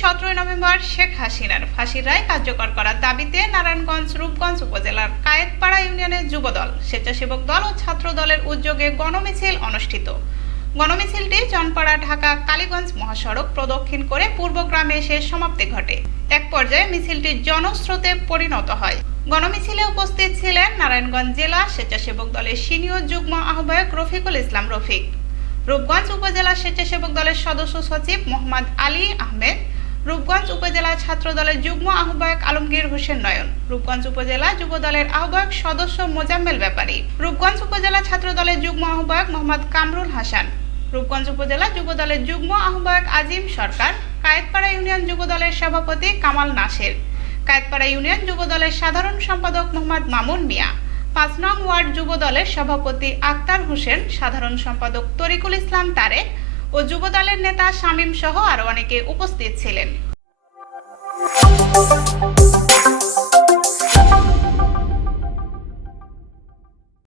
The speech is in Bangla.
সতেরোই নভেম্বর শেখ হাসিনার ফাঁসির রায় কার্যকর করার দাবিতে নারায়ণগঞ্জ, রূপগঞ্জ উপজেলার কায়েতপাড়া ইউনিয়নের যুবদল, স্বেচ্ছাসেবক দল ও ছাত্র দলের উদ্যোগে গণমিছিল অনুষ্ঠিত। গণমিছিলটি জনপাড়া ঢাকা, কালীগঞ্জ মহাসড়ক প্রদক্ষিণ করে পূর্বগ্রামে এসে সমাপ্তি ঘটে। এক পর্যায়ে মিছিলটি জনস্রোতে পরিণত হয়। গণমিছিলে উপস্থিত ছিলেন নারায়ণগঞ্জ জেলা স্বেচ্ছাসেবক দলের সিনিয়র যুগ্ম আহ্বায়ক রফিকুল ইসলাম রফিক। রূপগঞ্জ উপজেলা স্বেচ্ছাসেবক দলের সদস্য সচিব মোহাম্মদ আলী আহমেদ রূপগঞ্জ উপজেলা ছাত্র দলের যুগ্ম আহ্বায়ক আলমগীর হোসেন নয়ন, রূপগঞ্জ উপজেলা যুব দলের আহ্বায়ক সদস্য মোজাম্মেল ব্যাপারী, রূপগঞ্জ উপজেলা ছাত্র দলের যুগ্ম আহ্বায়ক মোহাম্মদ কামরুল হাসান, রূপগঞ্জ উপজেলা যুব দলের যুগ্ম আহ্বায়ক আজিম সরকার, কায়েতপাড়া ইউনিয়ন যুব দলের সভাপতি কামাল নাসের, কায়েতপাড়া ইউনিয়ন যুব দলের সাধারণ সম্পাদক মোহাম্মদ মামুন মিয়া, পাঁচ নং ওয়ার্ড যুব দলের সভাপতি আক্তার হোসেন, সাধারণ সম্পাদক তরিকুল ইসলাম তারেক ও যুবদলের নেতা শামীম সহ আরও অনেকে উপস্থিত ছিলেন।